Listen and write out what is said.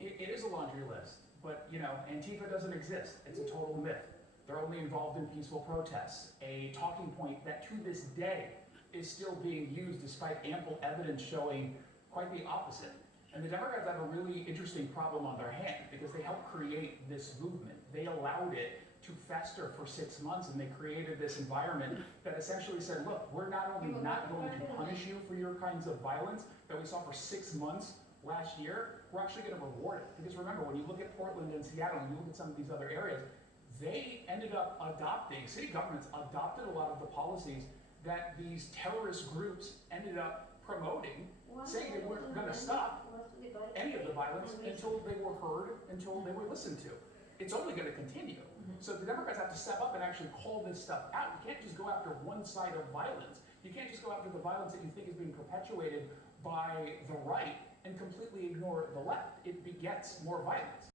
It is a laundry list, but Antifa doesn't exist. It's a total myth. They're only involved in peaceful protests, a talking point that to this day is still being used despite ample evidence showing quite the opposite. And the Democrats have a really interesting problem on their hand because they helped create this movement. They allowed it to fester for 6 months, and they created this environment that essentially said, look, we're not only not going to punish you for your kinds of violence that we saw for 6 months last year, we're actually going to reward it. Because remember, when you look at Portland and Seattle, and you look at some of these other areas, they ended up adopting, city governments adopted a lot of the policies that these terrorist groups ended up promoting, saying they weren't going to stop any of the violence until they were heard, until they were listened to. It's only going to continue. So the Democrats have to step up and actually call this stuff out. You can't just go after one side of violence. You can't just go after the violence that you think is being perpetuated by the right and completely ignore the left. It begets more violence.